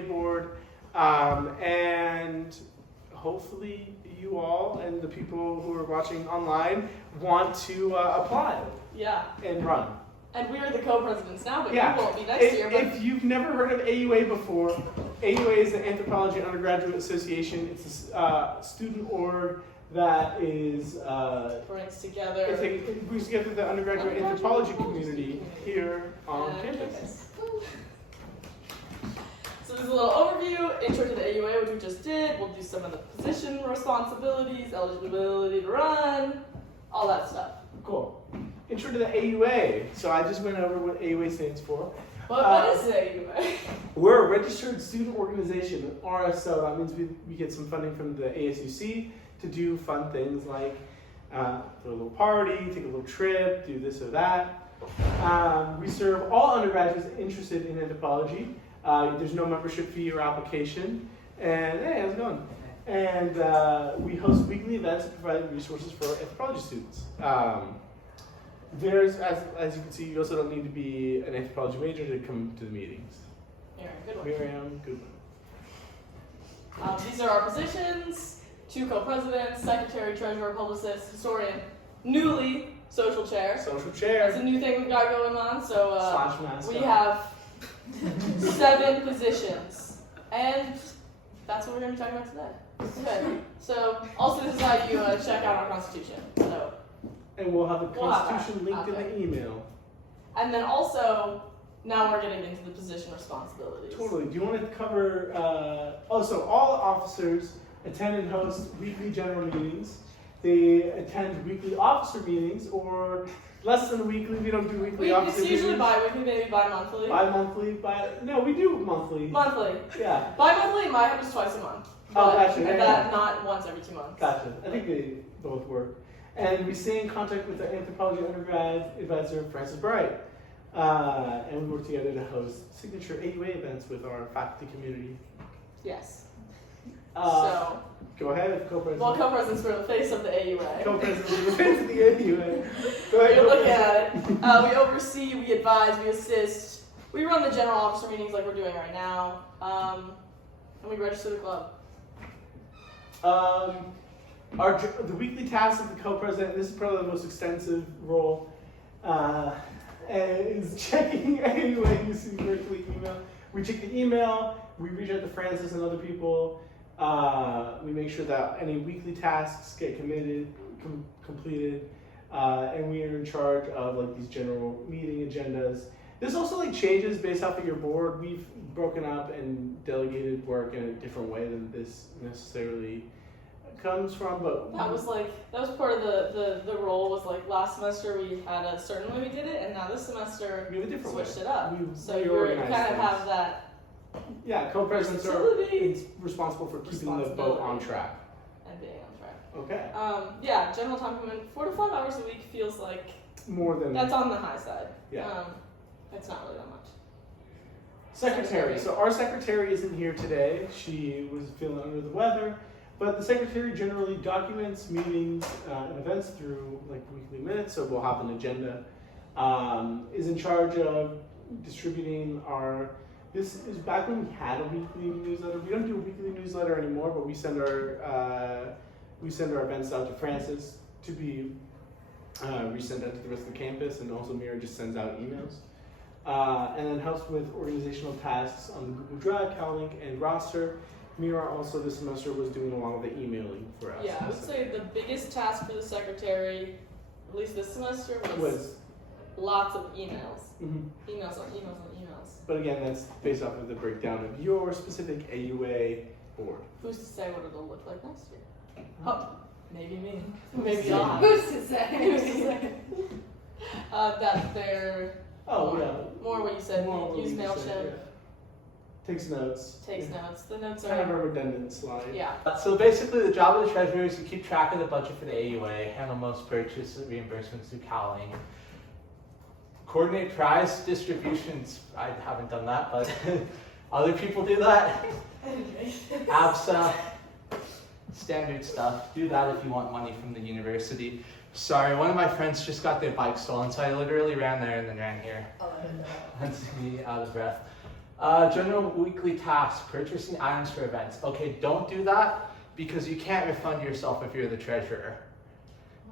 AUA board, and hopefully you all and the people who are watching online want to apply Yeah. and run. And we are the co-presidents now, but Yeah. you won't be next year. But If you've never heard of AUA before, AUA is the Anthropology Undergraduate Association. It's a student org that is brings together. it brings together the undergraduate anthropology community here on campus. So there's a little overview, intro to the AUA, which we just did. We'll do some of the position responsibilities, eligibility to run, all that stuff. Cool. Intro to the AUA. So I just went over what AUA stands for. But what is the AUA? We're a registered student organization, RSO. That means we get some funding from the ASUC to do fun things like throw a little party, take a little trip, do this or that. We serve all undergraduates interested in anthropology. There's no membership fee or application. And hey, how's it going? And we host weekly events and provide resources for anthropology students. There's, as you can see, you also don't need to be an anthropology major to come to the meetings. Miriam, good one. These are our positions. 2 co-presidents, secretary, treasurer, publicist, historian, newly social chair. Social chair. That's a new thing we've got going on. So Slash mascot. we have 7 positions. And that's what we're going to be talking about today. Okay. So also this is how you check out our Constitution. So. And we'll have the Constitution linked in the email. And then also, now we're getting into the position responsibilities. Totally. Do you want to cover, so all officers attend and host weekly general meetings. They attend weekly officer meetings, or less than weekly. We don't do weekly officer meetings. It's usually bi-weekly, maybe bi-monthly. Bi-monthly, no, we do monthly. Monthly. Yeah. Bi-monthly, my happens twice a month. Oh, gotcha. And that not once every 2 months. Gotcha. I think they both work. And we stay in contact with the anthropology undergrad advisor, Francis Bright. And we work together to host signature AUA events with our faculty community. Yes. So, go ahead, co-president. Well, co-presidents were the face of the AUA. Co-president were the face of the AUA. Go ahead. You're looking at it. We oversee, we advise, we assist. We run the general officer meetings like we're doing right now. And we register the club. The weekly tasks of the co-president, this is probably the most extensive role, is checking AUA using weekly email. We check the email, we reach out to Francis and other people, we make sure that any weekly tasks get completed, and we are in charge of like these general meeting agendas. This also like changes based off of your board. We've broken up and delegated work in a different way than this necessarily comes from, but that was part of the role. Was like last semester we had a certain way we did it, and now this semester we have a different switched way. it up. So you kind of have that. Yeah, co-presidents are responsible for keeping the boat on track. And being on track. Okay. Yeah, general time commitment, 4 to 5 hours a week feels like more than that's on the high side. Yeah. It's not really that much. Secretary. So our secretary isn't here today. She was feeling under the weather. But the secretary generally documents meetings and events through like weekly minutes, so we'll have an agenda. Is in charge of distributing this is back when we had a weekly newsletter. We don't do a weekly newsletter anymore, but we send our events out to Francis to be resent out to the rest of the campus, and also Mira just sends out emails. And then helps with organizational tasks on the Google Drive, Calendar, and roster. Mira also this semester was doing a lot of the emailing for us. Yeah, I would say the biggest task for the secretary, at least this semester, was lots of emails. Mm-hmm. Emails on emails on emails. But again, that's based off of the breakdown of your specific AUA board. Who's to say what it'll look like next year? Oh, maybe me. Maybe not. Who's to say? Who's to say? That they're more what you said. Use MailChimp. Takes notes. Notes. The notes Kind of are a redundant slide. Yeah. So basically the job of the treasurer is to keep track of the budget for the AUA, handle most purchase reimbursements through Cowling, coordinate prize distributions. I haven't done that, but other people do that. ABSA, standard stuff. Do that if you want money from the university. Sorry, one of my friends just got their bike stolen, so I literally ran there and then ran here. That's me out of breath. General weekly tasks, purchasing items for events. Okay, don't do that because you can't refund yourself if you're the treasurer.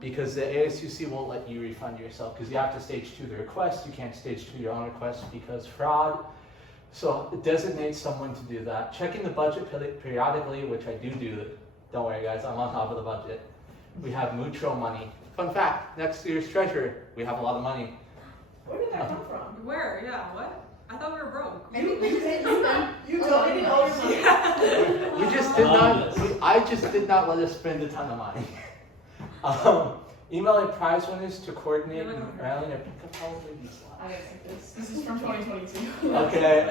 Because the ASUC won't let you refund yourself because you have to stage 2 the request. You can't stage 2 your own request because fraud. So designate someone to do that. Checking the budget periodically, which I do. Don't worry guys, I'm on top of the budget. We have mutual money. Fun fact, next year's treasurer, we have a lot of money. Where did that come from? Where? Yeah, what? I thought we were broke. You donated all your money. We just did not, I just did not let us spend a ton of money. Emailing prize winners to coordinate and rallying a pickup holiday these slides. This is from 2022. Okay,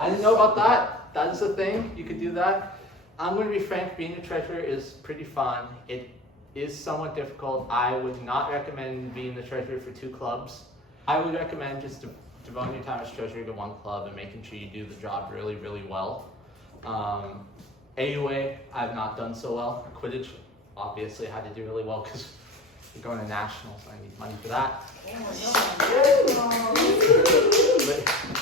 I didn't know about that. That is a thing, you could do that. I'm going to be frank, being a treasurer is pretty fun. It is somewhat difficult. I would not recommend being the treasurer for 2 clubs. I would recommend just devoting your time as treasurer to 1 club and making sure you do the job really, really well. AUA, I've not done so well. Quidditch, obviously I had to do really well because we're going to nationals, so I need money for that.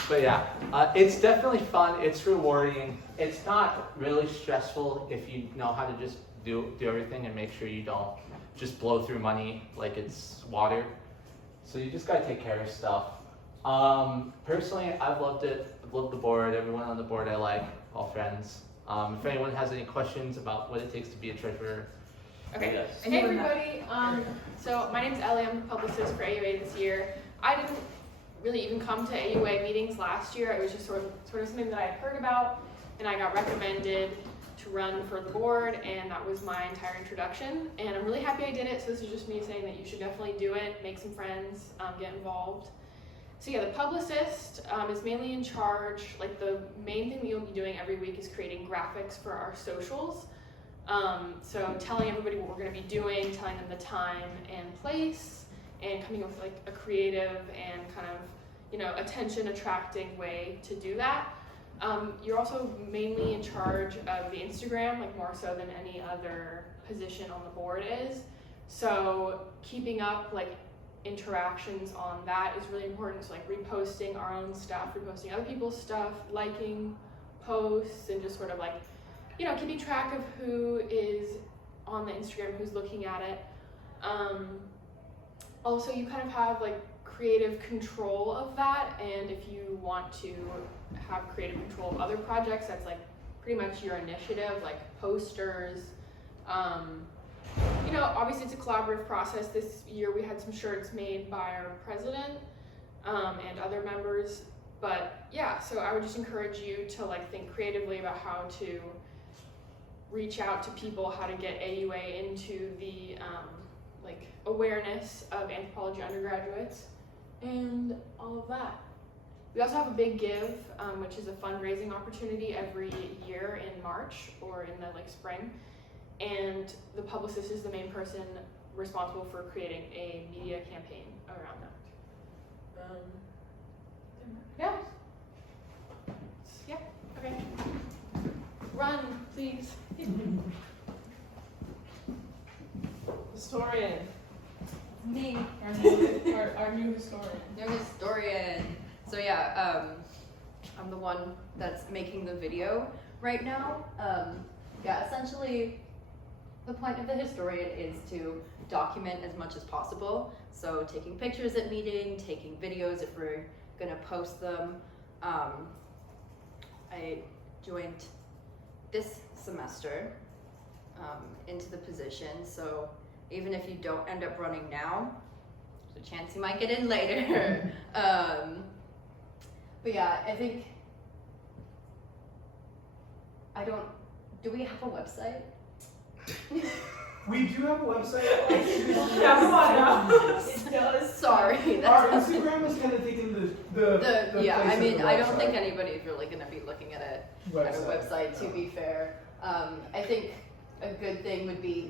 But yeah, it's definitely fun, it's rewarding. It's not really stressful if you know how to just do everything and make sure you don't just blow through money like it's water. So you just gotta take care of stuff. Personally, I've loved it. I've loved the board, everyone on the board I like, all friends. If anyone has any questions about what it takes to be a treasurer. Okay. Yes. Hey everybody. So my name's Ellie. I'm the publicist for AUA this year. I didn't really even come to AUA meetings last year. It was just sort of something that I had heard about, and I got recommended to run for the board, and that was my entire introduction. And I'm really happy I did it. So this is just me saying that you should definitely do it, make some friends, get involved. So yeah, the publicist is mainly in charge. Like the main thing that you'll be doing every week is creating graphics for our socials. So telling everybody what we're going to be doing, telling them the time and place, and coming up with like a creative and kind of, attention attracting way to do that. You're also mainly in charge of the Instagram, like more so than any other position on the board is. So keeping up like interactions on that is really important. So like reposting our own stuff, reposting other people's stuff, liking posts, and just sort of like, keeping track of who is on the Instagram, who's looking at it. Also, you kind of have like creative control of that, and if you want to have creative control of other projects, that's like pretty much your initiative, like posters. Obviously it's a collaborative process. This year we had some shirts made by our president and other members, but yeah, so I would just encourage you to like think creatively about how to reach out to people, how to get AUA into the awareness of anthropology undergraduates and all of that. We also have a big give, which is a fundraising opportunity every year in March or in the spring, and the publicist is the main person responsible for creating a media campaign around that. Yeah. Okay. Run, please. Historian. Me. Our new historian. New historian. So yeah, I'm the one that's making the video right now. Essentially, the point of the historian is to document as much as possible. So taking pictures at meeting, taking videos if we're gonna post them. I joined this semester into the position, so even if you don't end up running now, there's a chance you might get in later. But yeah, I think do we have a website? We do have a website. Yeah, come on now. It does. Sorry. Our Instagram is kind of taking the Yeah, place I of mean, the I don't website. think anybody's really going to be looking at a website, to be fair. I think a good thing would be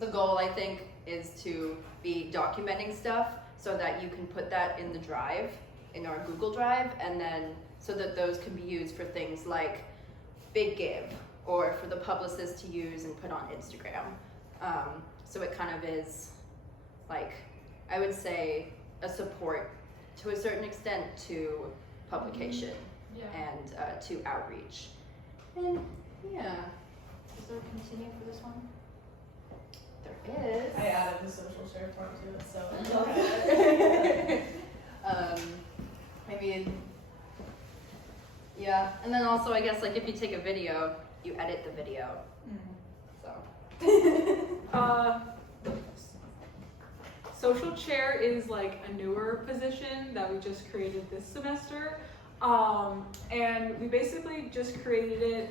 the goal, I think, is to be documenting stuff so that you can put that in the drive, in our Google Drive, and then so that those can be used for things like Big Give, or for the publicist to use and put on Instagram. So it kind of is I would say a support to a certain extent to publication Yeah. and to outreach. And yeah, is there a continue for this one? There is. I added the social share part to it, so. Okay. I mean, yeah, and then also I guess like if you take a video, you edit the video. So. Social chair is like a newer position that we just created this semester. And we basically just created it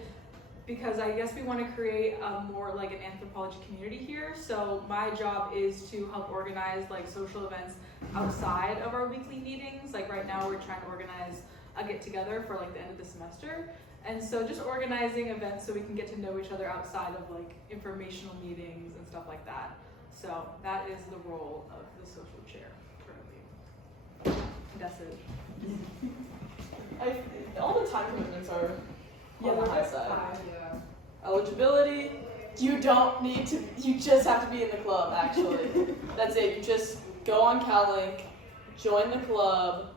because I guess we want to create a more like an anthropology community here. So my job is to help organize like social events outside of our weekly meetings. Like right now we're trying to organize a get together for like the end of the semester. And so just organizing events so we can get to know each other outside of like informational meetings and stuff like that. So that is the role of the social chair currently. That's it. All the time commitments are on the high side. Yeah. Eligibility, you don't need to, you just have to be in the club, actually. That's it. You just go on CalLink, join the club,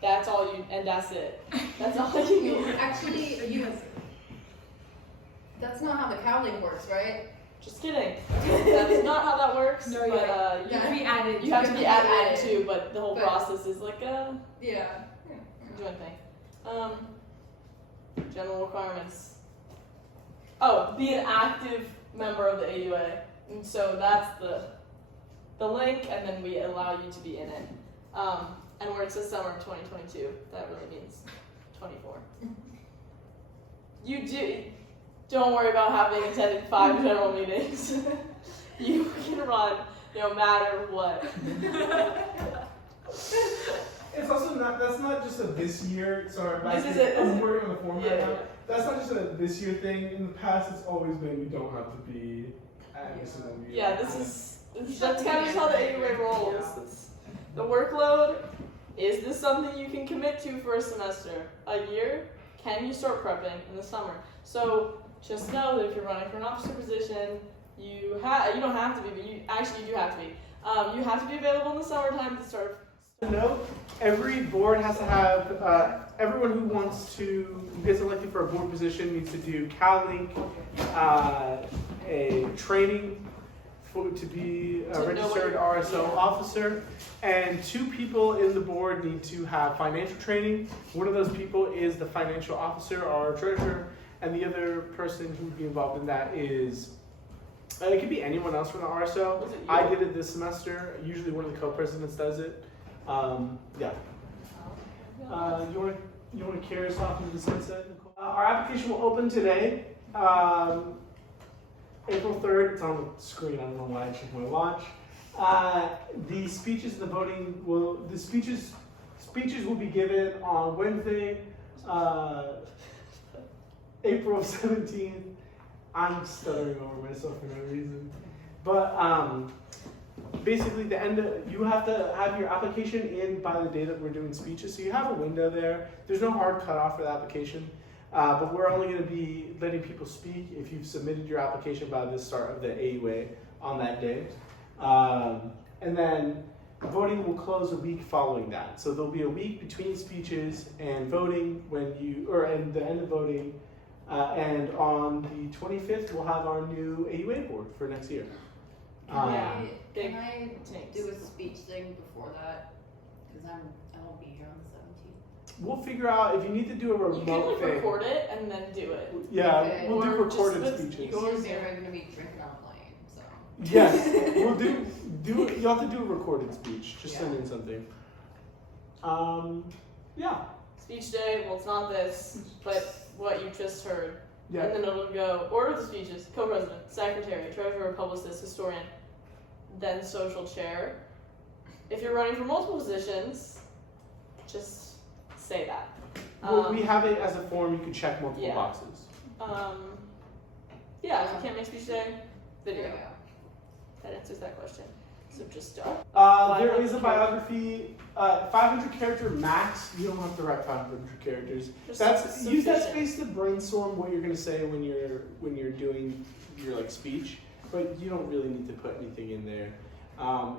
that's all you, and that's it. That's all you need. Actually, that's not how the CalLink works, right? Just kidding. That's not how that works. No, but, yeah. you, You have to be added. you have to be added added. too, but the whole But- process is like a Yeah. join thing. General requirements. Oh, be an active member of the AUA. And so that's the link, and then we allow you to be in it. And where it says summer of 2022, that really means 24. Don't worry about having attended 5 general meetings. You can run no matter what. It's also not, that's not just a this year, sorry, back This is here, it. I'm working on the form right Yeah. now. That's not just a this year thing. In the past, it's always been you don't have to be at every single meeting. Yeah, that's kind of how the AUA rolls. It's, the workload, is this something you can commit to for a semester? A year? Can you start prepping in the summer? So just know that if you're running for an officer position, you don't have to be, but you do have to be. You have to be available in the summertime to start. Note, every board has to have, everyone who gets elected for a board position needs to do CalLink, a training to be a To know what registered you're- RSO yeah. officer, and 2 people in the board need to have financial training. One of those people is the financial officer or treasurer, and the other person who would be involved in that is, it could be anyone else from the RSO. Was it you? I did it this semester. Usually one of the co-presidents does it. Yeah. You want to carry us off into the sunset, Nicole? Our application will open today, April 3rd. It's on the screen. I don't know why I checked my watch. The speeches and the voting the speeches will be given on Wednesday, April 17th. I'm stuttering over myself for no reason, but basically you have to have your application in by the day that we're doing speeches, so you have a window there. There's no hard cutoff for the application, but we're only going to be letting people speak if you've submitted your application by the start of the AUA on that day, and then voting will close a week following that. So there'll be a week between speeches and voting and the end of voting, and on the 25th we'll have our new AUA board for next year. Can I Thanks. do a speech thing before that? Because I won't be here on the 17th. We'll figure out if you need to do a You can remote like thing. record it and then do it. Yeah, Okay. we'll do Or recorded just speeches. you It's go on just Zoom. I'm going to be drinking on a plane, so. Yes, we'll do. You have to do a recorded speech. Just send Yeah. in something. Yeah, Speech day, well, it's not this, but what you just heard. yeah. And then it'll go order of the speeches, co-president, secretary, treasurer, publicist, historian, then social chair. If you're running for multiple positions, just say that. Well, we have it as a form. You can check multiple yeah. boxes. Yeah, if you can't make speech day, video. There you go. That answers that question. So just don't. There is a biography, 500 character max. You don't have to write 500 characters. Just That's use that sufficient. space to brainstorm what you're going to say when you're doing your like speech, but you don't really need to put anything in there.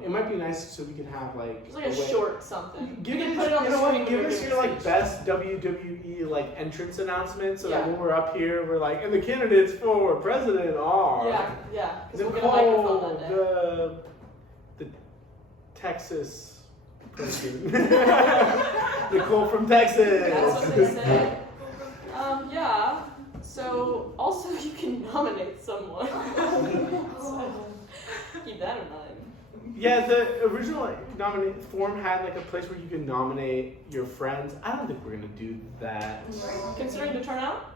It might be nice so we can have like Just like a short something. Give You us, can put it on you the know what? screen Give when us you're your giving like speech. best WWE like entrance announcement, so that Yeah. when we're up here, we're like, and the candidates for president are Yeah, because we'll get a microphone Nicole, that day. the Texas person, Nicole from Texas. That's what they say. Yeah. So also you can nominate someone. So, keep that in mind. Yeah, the original nominate form had like a place where you can nominate your friends. I don't think we're gonna do that. Considering the turnout,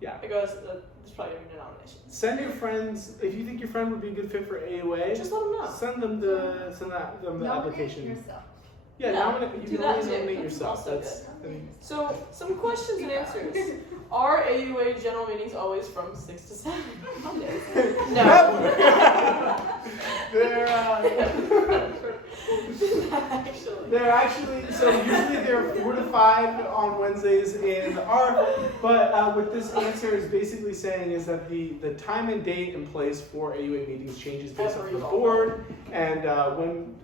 Yeah. because there's probably gonna be no nominations. Send your friends if you think your friend would be a good fit for AUA. Just let them know. Send them the application. yourself. Yeah, Yeah, nominate. You do can that only too. nominate That's yourself. also That's. I mean, So some questions and answers. Are AUA general meetings always from 6 to 7 Mondays? No. they're Actually. so usually they're 4 to 5 on Wednesdays in ARC, but what this answer is basically saying is that the time and date and place for AUA meetings changes based on the board and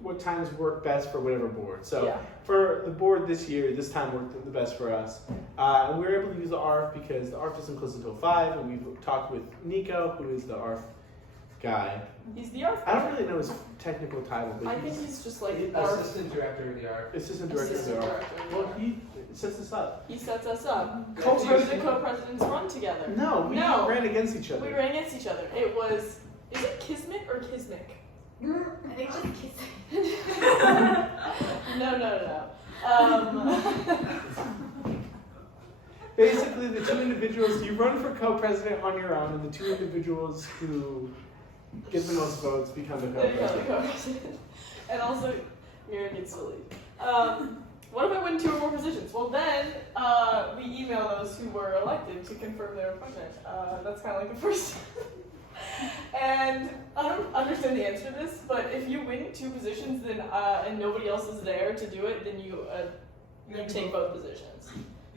what times work best for whatever board. So Yeah. for the board this year, this time worked the best for us, and we were able to use the ARF because the ARF doesn't close until 5, and we've talked with Nico, who is the ARF guy. He's the art. I don't really know his technical title, but I think he's just like Assistant director of the art. assistant director of the Assistant ARF. director, Well, he sets us up. He sets us up. Co- Two of the co-presidents run together. No, we No. ran against each other. We ran against each other. It was, is it Kismet or Kismic? I think just kiss. No. Basically, the two individuals, you run for co-president on your own, and the two individuals who get the most votes become the There you go, the co-president. co-president. And also, Mira gets to lead. What if I win 2 or more positions? Well, then we email those who were elected to confirm their appointment. That's kind of like the first. And I don't understand the answer to this, but if you win 2 positions, then and nobody else is there to do it, then you take both positions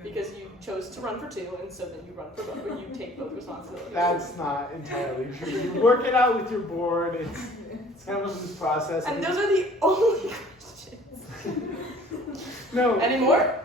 because you chose to run for 2, and so then you run for both, or you take both responsibilities. That's not entirely true. You work it out with your board. It's kind of a loose process. And those are the only questions. No. Any more?